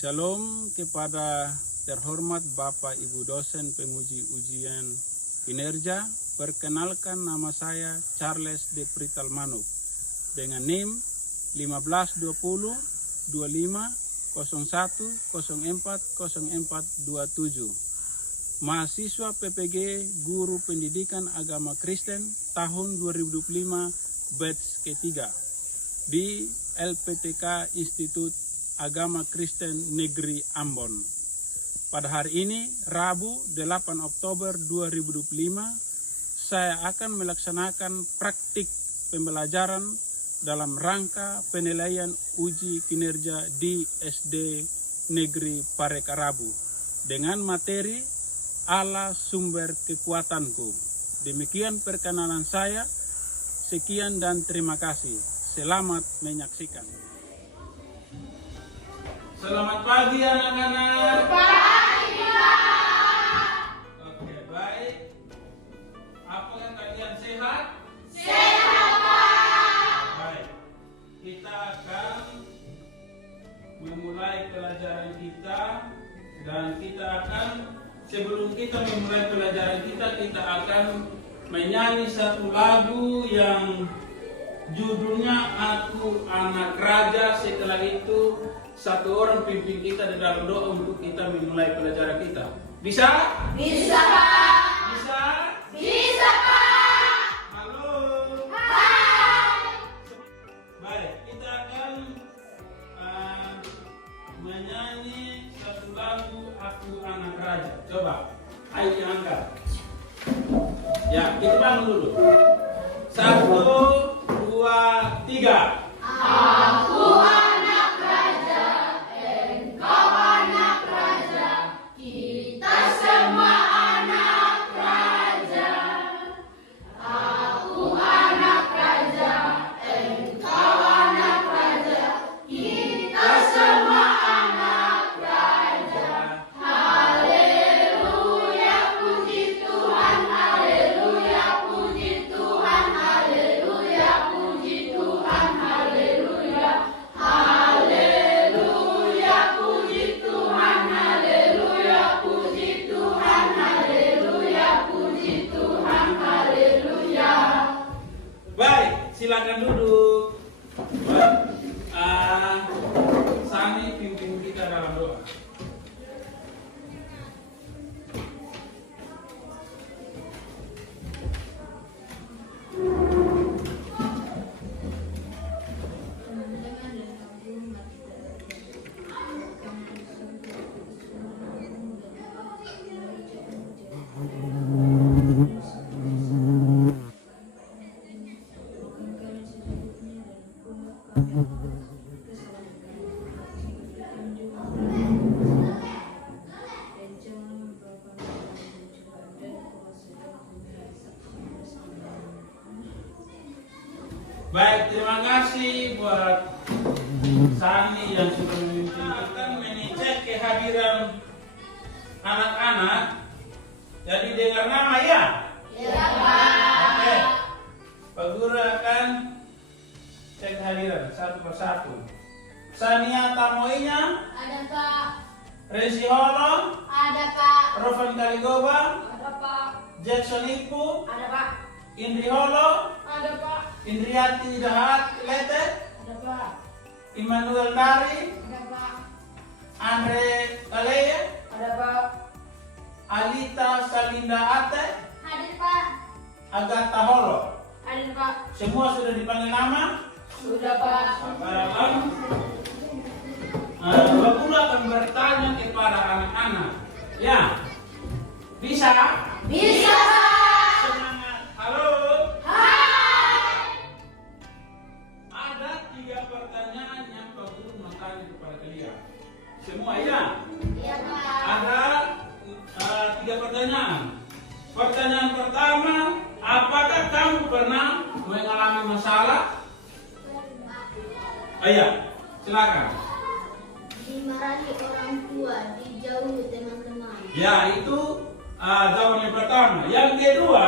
Shalom kepada terhormat Bapak Ibu dosen penguji ujian kinerja. Perkenalkan, nama saya Charles De Pritalmanuk dengan NIM 1520 25 01 04 04 27. Mahasiswa PPG Guru Pendidikan Agama Kristen tahun 2025 batch ketiga di LPTK Institut Agama Kristen Negeri Ambon. Pada hari ini, Rabu 8 Oktober 2025, saya akan melaksanakan praktik pembelajaran dalam rangka penilaian uji kinerja di SD Negeri Parekarabu dengan materi Allah sumber kekuatanku. Demikian perkenalan saya. Sekian dan terima kasih. Selamat menyaksikan. Selamat pagi anak-anak. Pagi, Pak. Oke, baik. Apakah kalian sehat? Sehat, Pak. Baik. Kita akan memulai pelajaran kita dan kita akan, sebelum kita memulai pelajaran kita akan menyanyi satu lagu yang judulnya Aku Anak Raja. Setelah itu satu orang pimpin kita di dalam doa untuk kita memulai pelajaran kita. Bisa? Bisa, Pak. Bisa? Bisa, Pak. Halo? Hai. Baik, kita akan menyanyi satu lagu Aku Anak Raja. Coba, ayo diangkat. Ya, kita bangun dulu. 1, 2, 3. Aku anak raja, engkau anak raja, kita semua anak raja. Aku anak raja, engkau anak raja, kita semua anak raja. Haleluya, puji Tuhan, haleluya, puji Tuhan, haleluya, puji Tuhan, haleluya. Haleluya, puji Tuhan, haleluya, puji Tuhan, haleluya, puji Tuhan, haleluya. Baik, silakan duduk. Sani pimpin kita dalam doa. Baik, terima kasih buat Sani yang sudah memimpin. Akan mengecek kehadiran anak-anak. Jadi dengar nama ya? Ya, Pak. Oke. Pak Guru akan cek kehadiran satu persatu. Sania Tamoinya, Ada, Pak. Resi Holo, Ada, Pak. Rovan Kaligoba, Ada, Pak. Jackson Ipu, Ada, Pak. Indri Holo, Ada, Pak. Indriati Dahat Lete, Ada, Pak. Immanuel Dari, Ada, Pak. Andre Kaleye, Ada, Pak. Alita Salinda Ate, Hadir, Pak. Agatha Holo. Hadir, Pak. Semua sudah dipanggil nama? Sudah, Pak. Sekarang Bapak Guru akan bertanya kepada anak-anak. Ya, bisa? Bisa, Pak. Semangat. Halo. Hai. Ada 3 pertanyaan yang Pak Guru mau tanya kepada kalian. Semua ya? Iya, Pak. Ada 3 pertanyaan. Pertanyaan pertama, apakah kamu pernah mengalami masalah? Ayo, silakan. Dimarahi orang tua, dijauhi teman-teman. Ya, itu jawaban yang pertama. Yang kedua,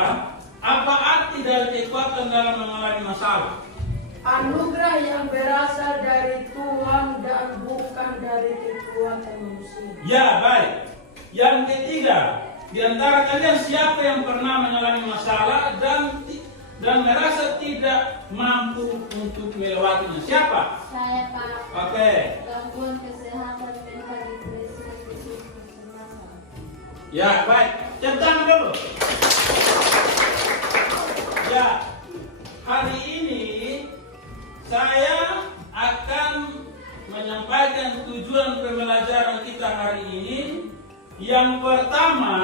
apa arti dari kekuatan dalam mengalami masalah? Anugerah yang berasal dari Tuhan dan bukan dari dari kekuatan manusia. Ya, baik. Yang ketiga, di antara kalian siapa yang pernah mengalami masalah dan merasa tidak mampu untuk melewatinya? Siapa? Saya, Pak. Oke. Gangguan kesehatan mental depresi macam-macam. Ya, baik. Tepuk tangan dulu. Ya, hari ini saya akan menyampaikan tujuan pembelajaran kita hari ini. Yang pertama,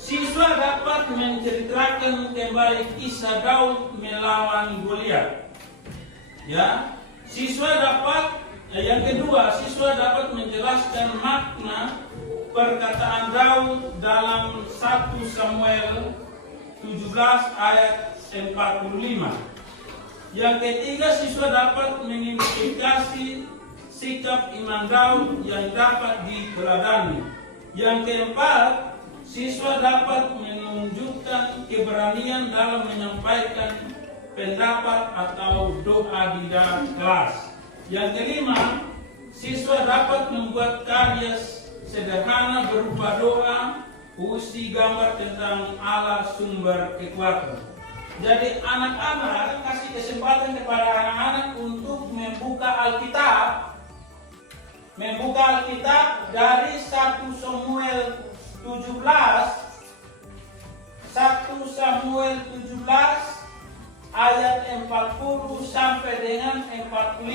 siswa dapat menceritakan kembali kisah Daud melawan Goliat. Ya, yang kedua, siswa dapat menjelaskan makna perkataan Daud dalam 1 Samuel 17 ayat 45. Yang ketiga, siswa dapat mengidentifikasi sikap iman Daud yang dapat diteladani. Yang keempat, siswa dapat menunjukkan keberanian dalam menyampaikan pendapat atau doa di dalam kelas. Yang kelima, siswa dapat membuat karya sederhana berupa doa, puisi, gambar tentang Allah sumber kekuatan. Jadi anak-anak kasih kesempatan kepada anak-anak untuk membuka Alkitab dari 1 Samuel 17 ayat 40 sampai dengan 45.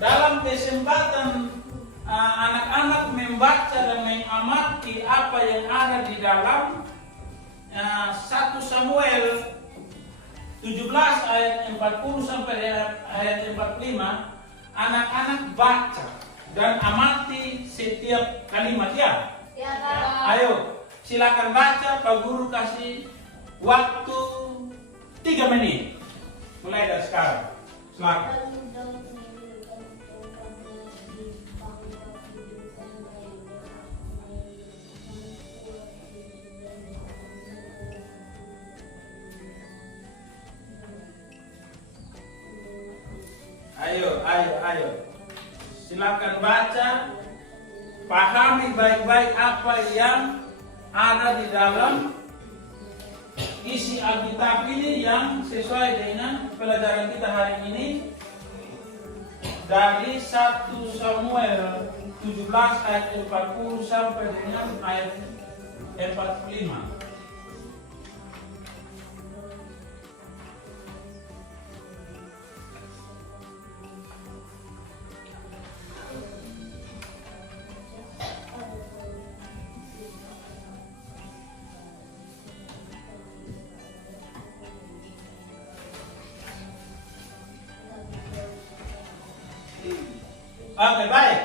Dalam kesempatan anak-anak membaca dan mengamati apa yang ada di dalam 1 Samuel 17 ayat 40 sampai dengan ayat 45, anak-anak baca dan amati setiap kalimat ya. Ya, Pak. Ayo, silakan baca. Pak Guru kasih waktu 3 menit. Mulai dari sekarang. Silakan. Ayo. Silakan baca. Pahami baik-baik apa yang ada di dalam isi Alkitab ini yang sesuai dengan pelajaran kita hari ini dari 1 Samuel 17 ayat 40 sampai dengan ayat 45. Oke, baik.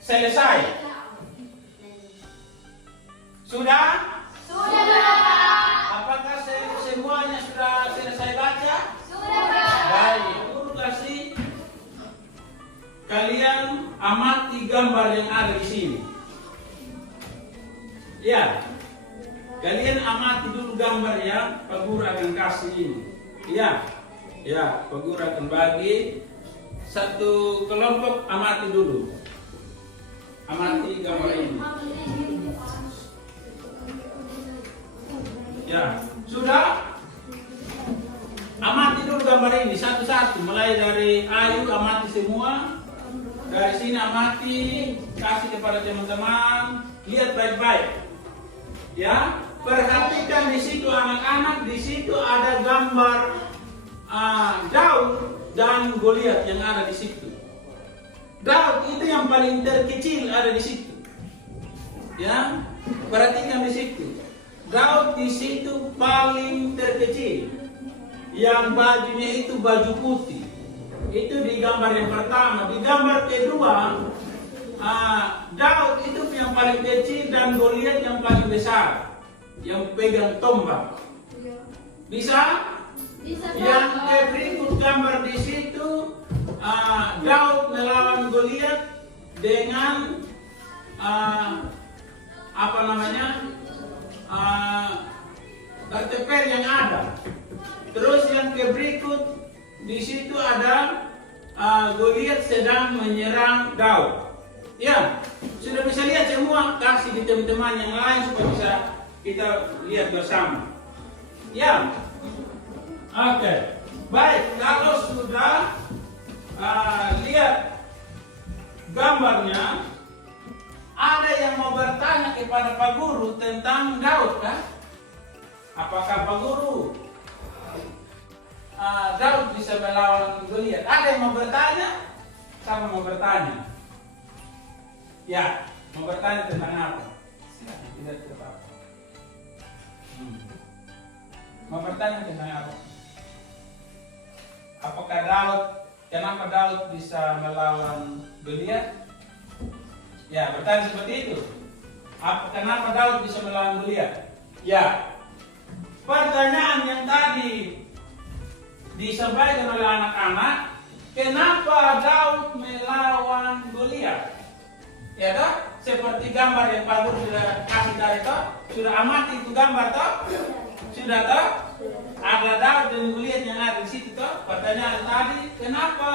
Selesai. Sudah? Sudah, Pak. Apakah semuanya sudah selesai baca? Sudah, Pak. Baik, Guru kasih kalian amati gambar yang ada di sini. Ya. Kalian amati dulu gambar yang Pak Guru akan kasih ini. Ya. Ya, Pak Guru akan bagi satu kelompok, amati dulu. Amati gambar ini. Ya, sudah? Amati dulu gambar ini satu-satu, mulai dari Ayu amati semua. Dari sini amati, kasih kepada teman-teman, lihat baik-baik. Ya, perhatikan di situ anak-anak, di situ ada gambar Daud dan Goliat yang ada di situ. Daud itu yang paling terkecil ada di situ. Ya, perhatikan di situ. Daud di situ paling terkecil. Yang bajunya itu baju putih. Itu di gambar yang pertama. Di gambar kedua, Daud itu yang paling kecil dan Goliat yang paling besar, yang pegang tombak. Bisa? Bisa, Yang Pak. berikut gambar di situ, Daud melawan Goliat dengan teper yang ada. Terus yang berikut di situ ada Goliat sedang menyerang Daud. Ya, sudah bisa lihat semua, kasih di teman-teman yang lain supaya bisa kita lihat bersama. Ya, oke. Baik, kalau sudah lihat gambarnya, ada yang mau bertanya kepada Pak Guru tentang Daud kan? Apakah Pak Guru Daud bisa melawan Goliat? Ada yang mau bertanya? Siapa mau bertanya? Ya, mau bertanya tentang apa? Silakan, tidak tetap. Mau bertanya tentang apa? Apakah kenapa Daud bisa melawan Goliat? Ya, bertanya seperti itu. Kenapa Daud bisa melawan Goliat? Ya, pertanyaan yang tadi disampaikan oleh anak-anak, kenapa Daud melawan Goliat? Ya toh, seperti gambar yang Pak Guru sudah kasih tadi toh, sudah amati itu gambar toh, sudah toh, ada Daud dan Goliat yang ada di situ toh. Pertanyaan tadi, kenapa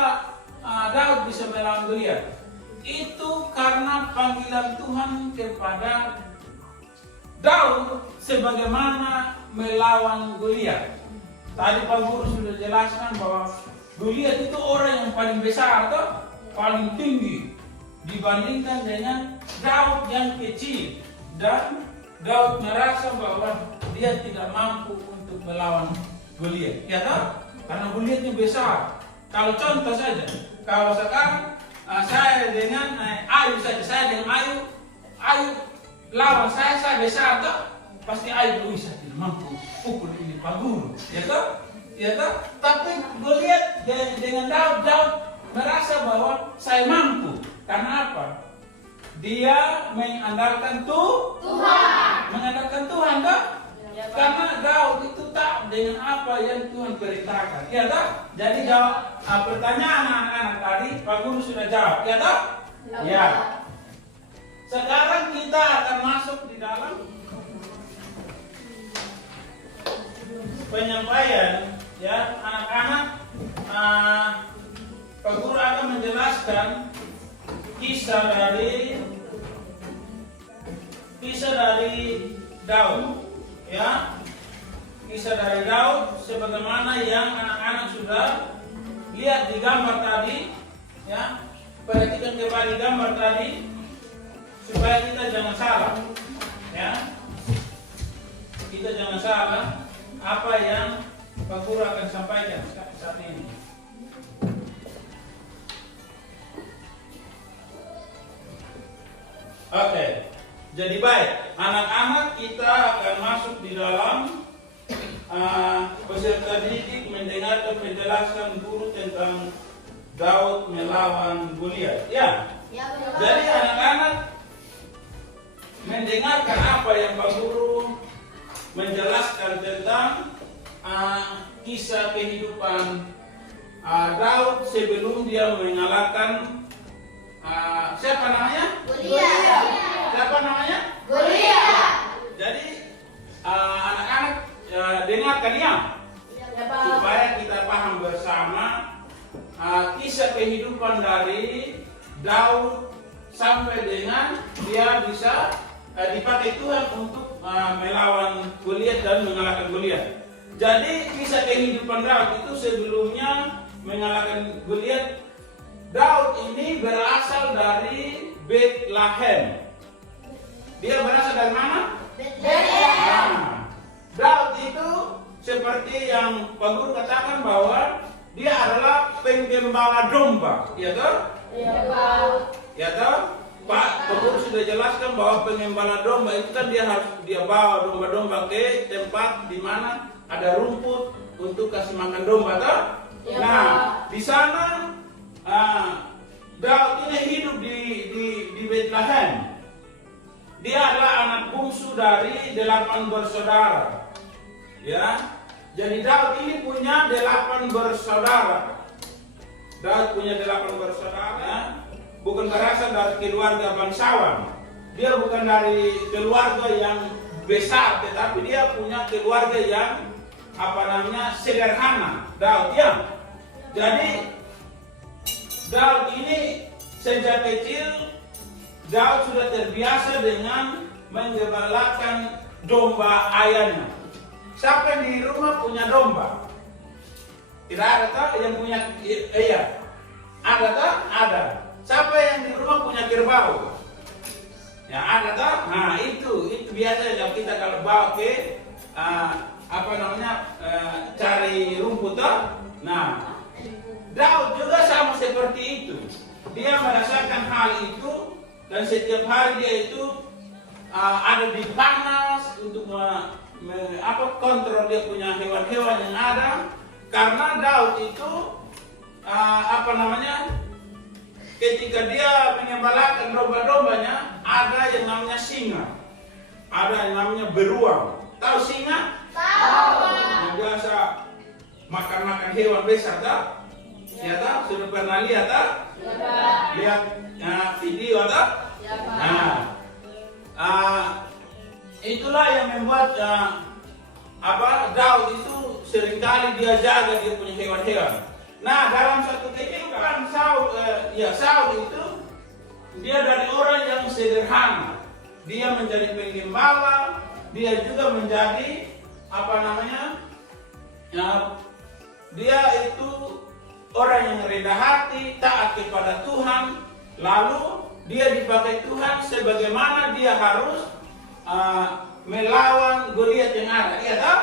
Daud bisa melawan Goliat? Itu karena panggilan Tuhan kepada Daud sebagaimana melawan Goliat. Tadi Pak Guru sudah jelaskan bahwa Goliat itu orang yang paling besar atau paling tinggi dibandingkan dengan Daud yang kecil, dan Daud merasa bahwa dia tidak mampu untuk melawan Goliat. Ya toh? Karena Goliatnya besar. Kalau contoh saja, kalau sekarang saya dengan Ayu saja, saya dengan Ayu lawan saya besar toh, pasti Ayu bisa tidak mampu pukul ini Pak Guru. Ya toh? Ya toh? Tapi Goliat dengan Daud merasa bahwa saya mampu. Karena apa? Dia mengandalkan Tuhan. Mengandalkan Tuhan toh? Ya, karena Daud itu tak dengan apa yang Tuhan perintahkan. Ya toh? Jadi jawab pertanyaan anak-anak tadi Pak Guru sudah jawab. Ya toh? Ya. Sekarang kita akan masuk di dalam penyampaian, ya anak-anak. Pak Guru akan menjelaskan kisah dari Daud, ya, kisah dari Daud sebagaimana yang anak-anak sudah lihat di gambar tadi, ya. Perhatikan kembali gambar tadi supaya kita jangan salah, ya. Kita jangan salah apa yang Pak Guru akan sampaikan saat ini. Oke, jadi baik, anak-anak kita akan masuk di dalam peserta didik mendengarkan penjelasan guru tentang Daud melawan Goliat. Ya, jadi anak-anak mendengarkan apa yang Pak Guru menjelaskan tentang kisah kehidupan Daud sebelum dia mengalahkan siapa namanya? Goliat. Siapa namanya? Goliat. Jadi anak-anak dengarkan ya, supaya kita paham bersama kisah kehidupan dari Daud sampai dengan dia bisa dipakai Tuhan untuk melawan Goliat dan mengalahkan Goliat. Jadi kisah kehidupan Daud itu sebelumnya mengalahkan Goliat. Daud ini berasal dari Bethlehem. Dia berasal dari mana? Bethlehem. Daud itu seperti yang Pak Guru katakan bahwa dia adalah penggembala domba, ya toh? Ya, Pak. Ya toh? Pak Guru sudah jelaskan bahwa penggembala domba itu kan dia bawa domba-domba ke tempat di mana ada rumput untuk kasih makan domba, toh? Ya, Nah, Pak. di sana Daud ini hidup di Bethlehem. Dia adalah anak bungsu dari 8 bersaudara. Ya, jadi Daud ini punya 8 bersaudara. Daud punya 8 bersaudara. Bukan berasal dari keluarga bangsawan. Dia bukan dari keluarga yang besar, tetapi dia punya keluarga yang sederhana. Daud ya. Jadi Daud ini sejak kecil Daud sudah terbiasa dengan menggembalakan domba ayahnya. Siapa yang di rumah punya domba? Tidak ada tak yang punya? Iya. Ada tak? Ada. Siapa yang di rumah punya kerbau? Ya ada tak? Nah itu biasa yang kita kalau bawa ke cari rumput tak? Nah Daud juga sama seperti itu. Dia merasakan hal itu dan setiap hari dia itu ada di panas untuk kontrol dia punya hewan-hewan yang ada. Karena Daud itu ketika dia mengembalakan domba-dombanya, ada yang namanya singa, ada yang namanya beruang. Tahu singa? Tahu. Yang biasa makan hewan besar tak? Ya tak? Sudah pernah lihat tak? Lihat video tak? Itulah yang membuat Daud itu seringkali dia jaga dia punya hewan-hewan. Nah dalam satu kehidupan Saul itu dia dari orang yang sederhana. Dia menjadi penggembala, dia juga menjadi dia itu orang yang rendah hati, taat kepada Tuhan. Lalu dia dipakai Tuhan sebagaimana dia harus melawan Goliat yang ada. Iya tak?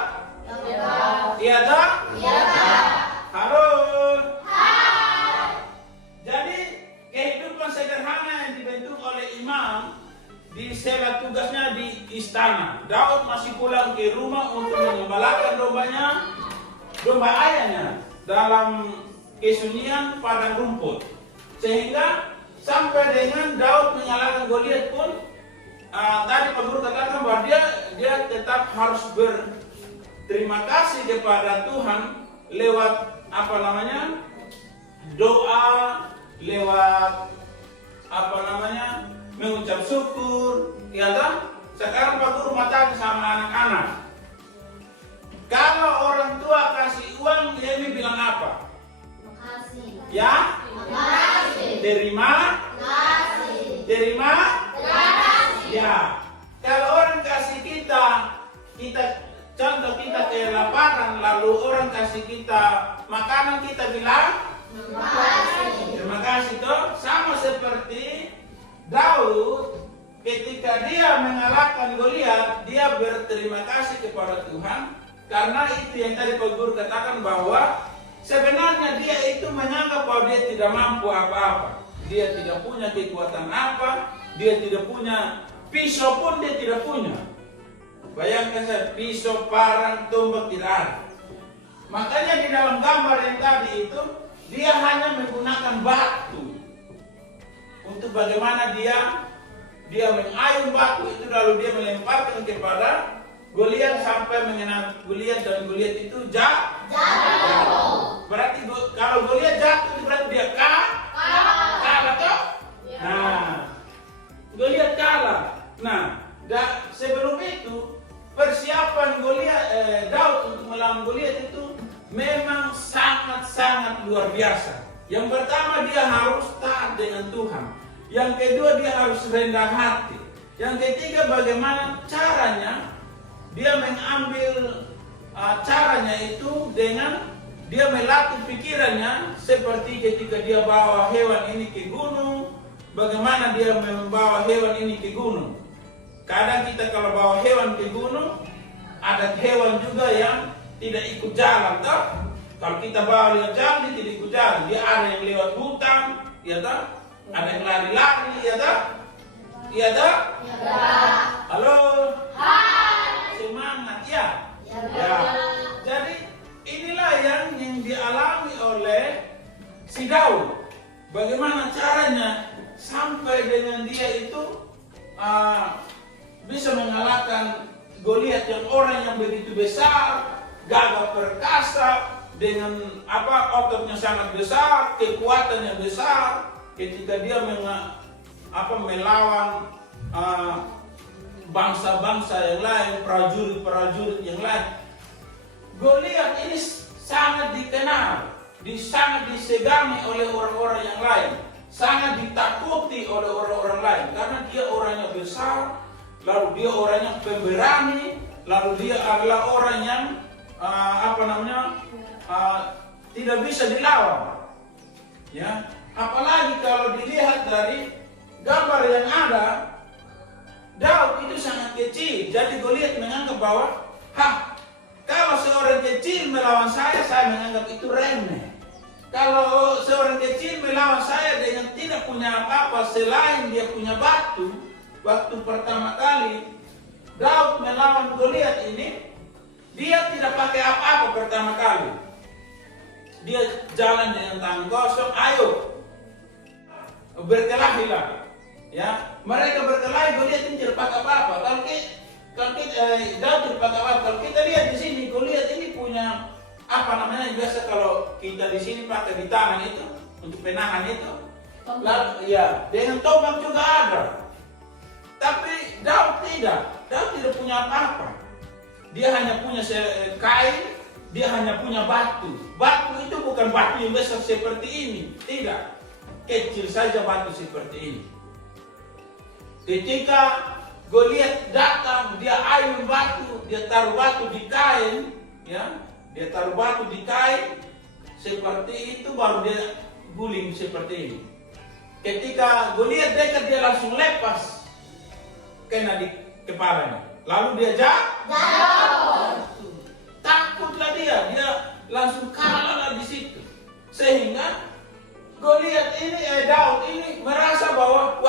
Iya tak? Iya tak? Halo. Jadi kehidupan sederhana yang dibentuk oleh imam di sela tugasnya di istana. Daud masih pulang ke rumah untuk mengembalakan domba ayahnya dalam kesunyian padang rumput. Sehingga sampai dengan Daud mengalahkan Goliat pun tadi Pak Guru katakan bahwa dia tetap harus berterima kasih kepada Tuhan lewat doa, lewat mengucap syukur. Ya kan? Sekarang Pak Guru mau tanya sama anak-anak, kalau orang tua kasih uang, Yemi bilang apa? Makasih. Ya? Makasih. Terima? Makasih. Terima? Makasih. Ya. Kalau orang kasih kita contoh kita kelaparan, lalu orang kasih kita makanan, kita bilang Makasih. terima kasih toh. Sama seperti Daud ketika dia mengalahkan Goliat, dia berterima kasih kepada Tuhan karena itu yang tadi Pak Guru katakan bahwa sebenarnya dia itu menganggap bahwa dia tidak mampu apa-apa. Dia tidak punya kekuatan apa, dia tidak punya pisau pun dia tidak punya. Bayangkan saya, pisau, parang, tombak tidak ada. Makanya di dalam gambar yang tadi itu dia hanya menggunakan batu untuk bagaimana dia mengayun batu itu lalu dia melemparkan kepada Goliat sampai mengenai Goliat dan Goliat itu jatuh. Berarti kalau Goliat jatuh berarti dia kalah toh? Nah, Goliat kalah. Nah, sebelum itu persiapan Daud untuk melawan Goliat itu memang sangat-sangat luar biasa. Yang pertama dia harus taat dengan Tuhan. Yang kedua dia harus rendah hati. Yang ketiga bagaimana caranya dia mengambil caranya itu dengan dia melatih pikirannya seperti ketika dia bawa hewan ini ke gunung, bagaimana dia membawa hewan ini ke gunung. Kadang kita kalau bawa hewan ke gunung, ada hewan juga yang tidak ikut jalan, toh? Kalau kita bawa lewat jalan, dia tidak ikut jalan. Dia ada yang lewat hutan, ya toh? Ada yang lari-lari, ya toh? Iya toh? Halo? Semangat ya? Ya. Jadi inilah yang dialami oleh si Daud. Bagaimana caranya sampai dengan dia itu bisa mengalahkan Goliat yang orang yang begitu besar, gagah perkasa, dengan ototnya sangat besar, kekuatannya besar. Ketika dia melawan bangsa-bangsa yang lain, prajurit-prajurit yang lain, Goliat ini sangat dikenal sangat disegani oleh orang-orang yang lain, sangat ditakuti oleh orang-orang lain karena dia orangnya besar, lalu dia orangnya pemberani, lalu dia adalah orang yang tidak bisa dilawan. Ya, apalagi kalau dilihat dari gambar yang ada, Daud itu sangat kecil. Jadi Goliat menganggap bahwa, kalau seorang kecil melawan saya menganggap itu remeh. Kalau seorang kecil melawan saya dengan tidak punya apa-apa selain dia punya batu, waktu pertama kali Daud melawan Goliat ini, dia tidak pakai apa-apa pertama kali. Dia jalan dengan tangan kosong, ayo berkelahilah. Ya, mereka berkelahi, Goliat ini tidak pakai apa-apa. Kalau kita Daud tidak pakai apa-apa. Kalau kita lihat di sini, Goliat ini punya biasa kalau kita di sini pakai di tangan itu untuk penahan itu. Lalu, ya, dengan tombak juga ada. Tapi Daud tidak punya apa-apa. Dia hanya punya kain. Dia hanya punya batu. Batu itu bukan batu yang besar seperti ini. Tidak. Kecil saja batu seperti ini. Ketika Goliat datang, dia ayun batu, dia taruh batu di kain, ya. Dia taruh batu di kain seperti itu, baru dia guling seperti ini. Ketika Goliat dekat, dia langsung lepas kena di kepalanya. Lalu dia jatuh. Takutlah dia langsung kalah di situ. Sehingga Goliat ini, Daud ini merasa bahwa,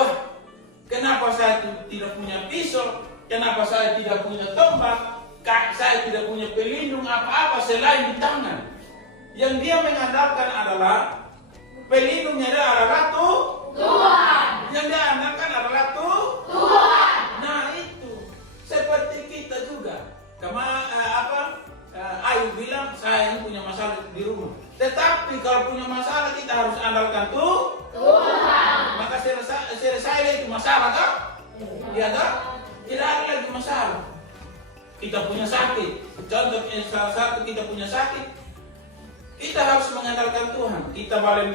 kenapa saya tidak punya pisau, kenapa saya tidak punya tombak, saya tidak punya pelindung apa-apa selain di tangan. Yang dia mengandalkan adalah pelindungnya adalah Tuhan. Yang dia andalkan adalah Tuhan. Nah itu seperti kita juga. Ayu bilang saya ini punya masalah di rumah. Tetapi kalau punya masalah kita harus andalkan Tuhan. Maka selesai itu masalah kan? Iya kan? Tidak ada lagi masalah. Kita punya sakit. Contohnya salah satu kita punya sakit. Kita harus mengandalkan Tuhan. Kita boleh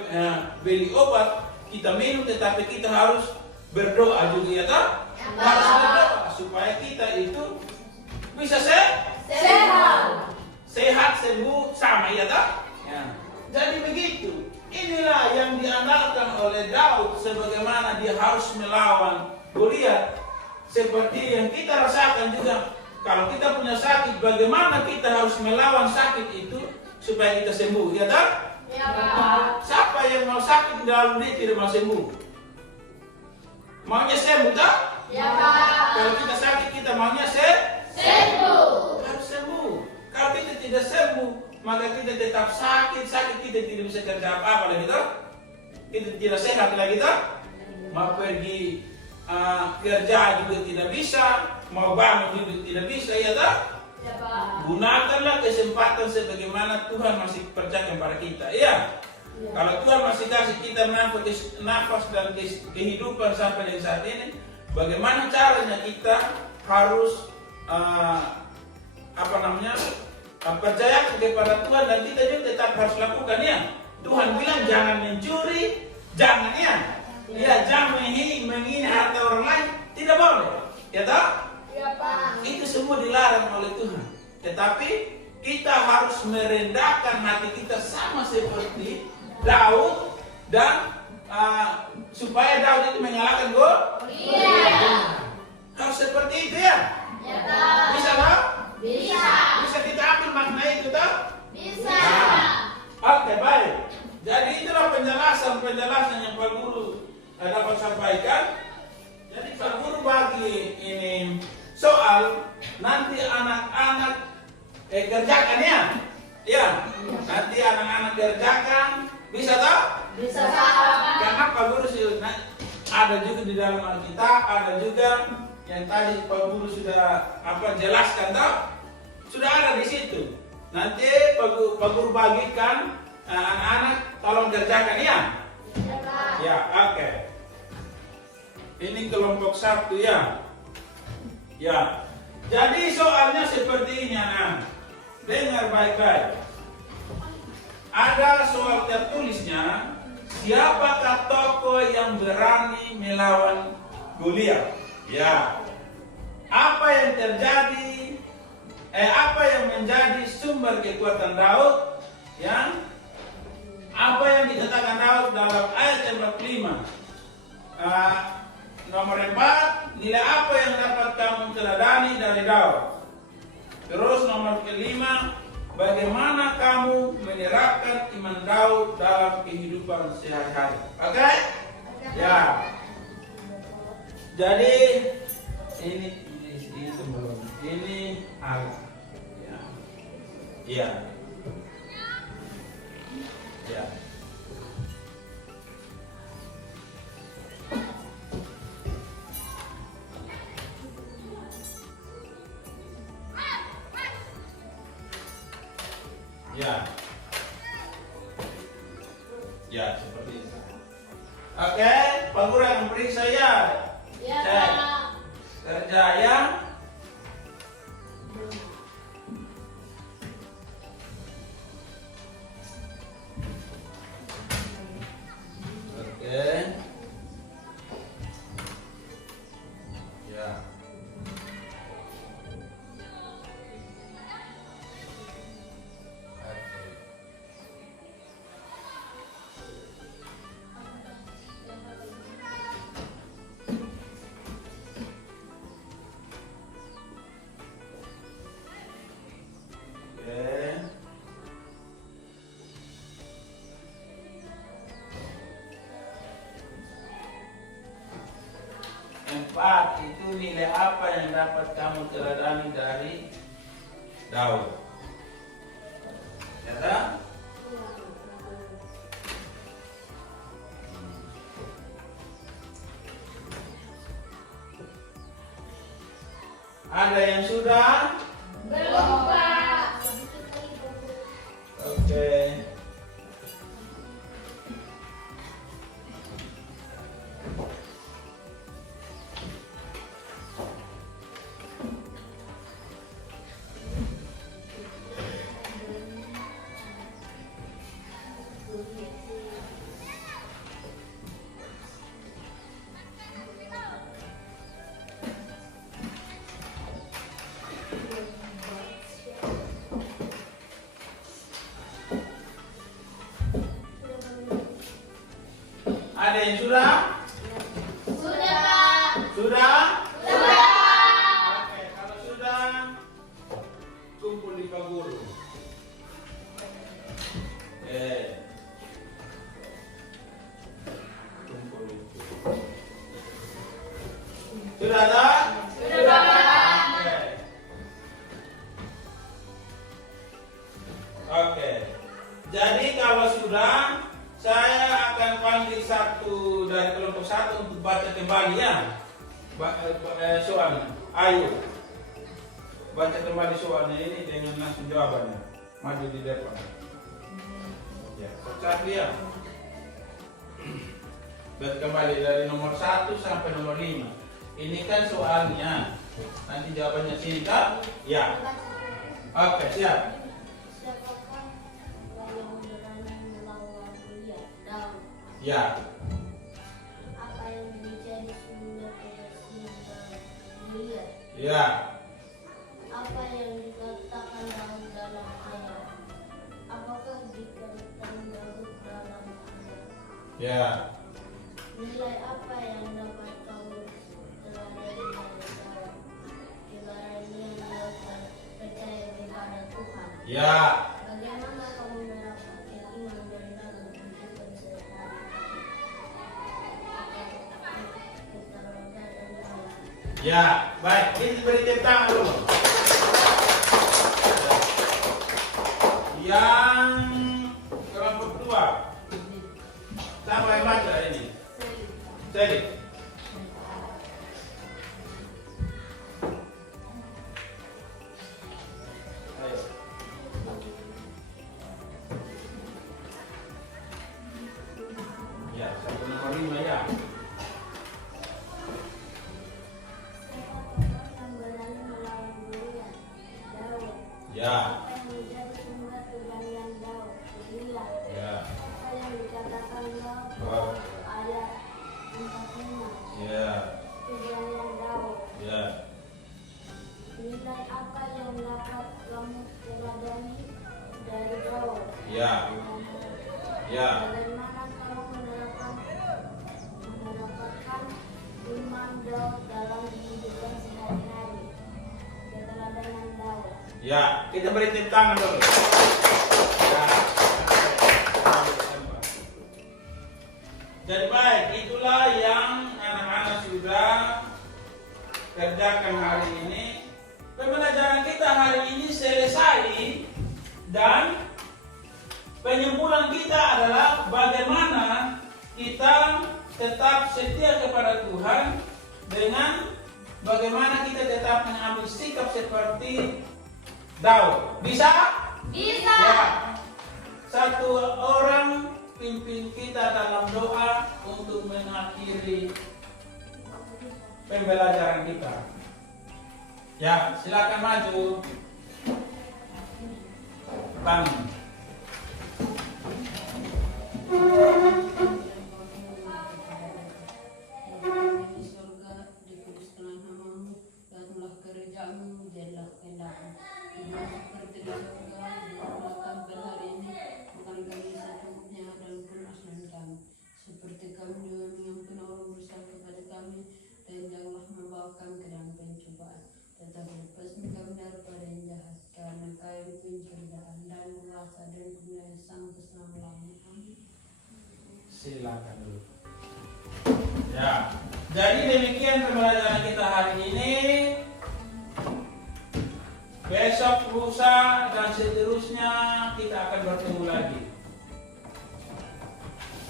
beli obat, kita minum, tetapi kita harus berdoa juga ya kan? Harus berdoa supaya kita itu bisa sehat, sembuh sama ya tak? Ya. Jadi begitu. Inilah yang diandalkan oleh Daud sebagaimana dia harus melawan Goliat. Seperti yang kita rasakan juga. Kalau kita punya sakit, bagaimana kita harus melawan sakit itu supaya kita sembuh, ya tak? Ya, Pak. Siapa yang mau sakit dalam dia tidak mau sembuh? Maunya sembuh tak? Ya, Pak. Kalau kita sakit, kita maunya sembuh. Harus sembuh. Kalau kita tidak sembuh, maka kita tetap sakit kita tidak bisa kerja apa-apa lagi toh. Kita tidak sehat lagi toh. Mau pergi kerja juga tidak bisa, mau bangun juga tidak bisa, ya toh. Ya, Pak. Gunakanlah kesempatan sebagaimana Tuhan masih percayakan pada kita, ya. Kalau Tuhan masih kasih kita nafas dan kehidupan sampai dengan saat ini, bagaimana caranya kita harus percaya kepada Tuhan, dan kita juga tetap harus lakukan ya. Tuhan bilang jangan mencuri, jangan jangan menghina harta orang lain, tidak boleh, ya tak? Ya, Pak. Itu semua dilarang oleh Tuhan. Tetapi kita harus merendahkan hati kita sama seperti Daud, dan supaya Daud itu mengalahkan Iya. harus seperti itu ya. Ya, Pak. Bisa tak? Bisa. Bisa kita ambil makna itu tak? Bisa. Oke, baik. Jadi itulah penjelasan yang Pak Guru dapat sampaikan. Jadi Pak Guru bagi ini soal nanti anak-anak kerjakan ya. Ya, nanti anak-anak kerjakan. Bisa tak? Bisa, Pak. Karena Pak Guru ada juga di dalam Alkitab, ada juga yang tadi Pak Guru sudah jelaskan tak? Sudah ada di situ. Nanti Pak Guru bagikan anak-anak tolong kerjakan ya. Ya, Pak. Ya, oke. Ini kelompok 1 ya. Ya. Jadi soalnya seperti ini anak. Dengar baik-baik. ada soal tertulisnya, siapakah tokoh yang berani melawan Goliat? Ya. Apa yang terjadi? Apa yang menjadi sumber kekuatan Daud? Ya. Apa yang dikatakan Daud dalam ayat 45? Nomor 4, nilai apa yang dapat kamu teladani dari Daud? Terus nomor kelima, bagaimana kamu menerapkan iman Daud dalam kehidupan sehari-hari? Oke? Ya. Jadi ini belum. Ini Allah. Ya. Iya. Ya. Ya. Ya, seperti itu. Oke, Pak Guru yang periksa ya. Ya, Cek. Pak. Kerja ya. Oke. Ya. Oke. Empat, itu nilai apa yang dapat kamu teladani dari Daud? Ya kan? Ada yang sudah? Belum, Pak. Oke. Ada yang sudah? Sudah, Pak. Sudah? Sudah. Oke, kalau sudah, kumpul di Pak Guru. Kumpul itu. Sudah tak? Sudah, Pak. Oke. Oke. Jadi kalau sudah, saya akan panggil satu dari kelompok satu untuk baca kembali ya. Soalnya, ayo baca kembali soalnya ini dengan langsung jawabannya. Maju di depan. Ya, satu ya. Baca kembali dari nomor 1 sampai nomor 5. Ini kan soalnya. Nanti jawabannya sini kan? Ya. Oke, siap. Siapakah yang berani melawan Goliat? Daud. Ya. Apa yang menjadi sumber kebersihan Goliat? Ya. Apa yang dikatakan Daud dalam ayat? Apakah dikatakan Daud dalam ayat? Ya. Nilai apa yang dapat kamu teladani dari Daud? Keberanian Daud dan percaya kepada Tuhan. Ya. Bagaimana kamu mendapatkan iman dari dalam kehidupan sehari-hari? Kita roda dan jalan. Ya, baik. Ini beri tepuk tangan dulu. Yang kelompok 2. Siapa yang baca ini? Jadi. Ayo. Ya, sampai nomor 5 ya. Yang berani melawan Goliat? Daud. Ya. Apa yang menjadi sumber keberanian Daud? Goliat. Ya. Tujuannya Daud. Ya. Nilai apa yang dapat kamu teladani dari Daud? Ya. Ya. Bagaimana kamu menerapkan iman Daud dalam kehidupan sehari-hari? Keteladanan Daud. Ya, kita beri tepuk tangan dulu. Ya. Jadi baik, itulah yang anak-anak sudah kerjakan hari ini. Pembelajaran kita hari ini selesai dan penyimpulan kita adalah bagaimana kita tetap setia kepada Tuhan dengan bagaimana kita tetap mengambil sikap seperti Daud. Bisa? Bisa. Ya. Satu orang pimpin kita dalam doa untuk mengakhiri pembelajaran kita. Ya, silakan maju. Bang. Di surga, dikuduskanlah namamu, datanglah kerajaan-Mu, jadilah kehendakmu. Di bumi seperti di surga, berikanlah kami hari ini makan kami secukupnya, dan ampunilah kami, seperti kami juga mengampuni orang bersalah kepada kami, dan janganlah membawa kami ke dalam pencobaan, tetapi lepaskan kami daripada yang jahat, karena Kau yang pencobaan dan kuasa dan kemuliaan sampai selama-lamanya. Amin. Silakan dulu. Ya, jadi demikian pembelajaran kita hari ini. Besok, lusa, dan seterusnya kita akan bertemu lagi.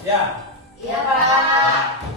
Ya. Iya, Pak.